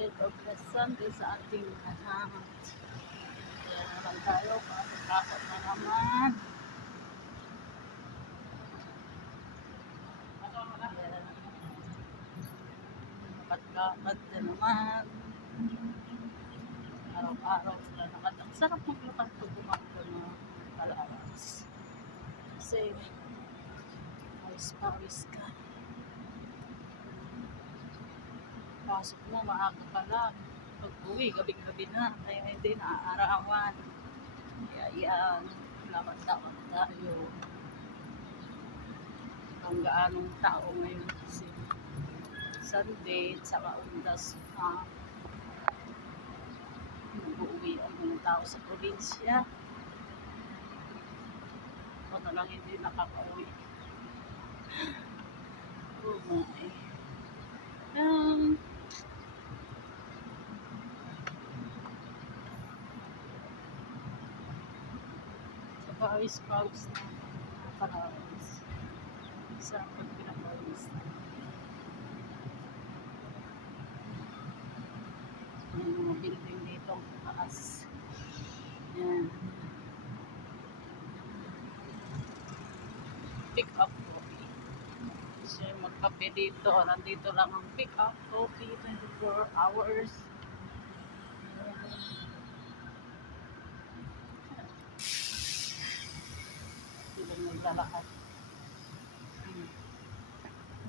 Blessed or blessed Sunday sa ating lahat. Kaya naman tayo, kapag na naman. Kapag na naman. Araw-araw na lakad. Ang sarap maglakad pag umaga na kalaras. Kasi, pawis-pawis ka. Pasok mo, maaga pa lang. Pag uwi, gabing-gabi na. Kaya hindi naaarawan. Kaya yan, lakad-lakad tayo. Kung gaanong tao ngayon kasi Sunday, saka undas pa. Nag-uwi ang mga tao sa probinsya. O na lang hindi nakaka-uwi. Oh my. Sa pawis-pawis na parawis. Sa pag pinapawis na. May mga building dito ang taas. Yan. Pick up coffee. Kasi magkape dito. Nandito lang ang pick up coffee 24 hours. Hindi lang naglalakad.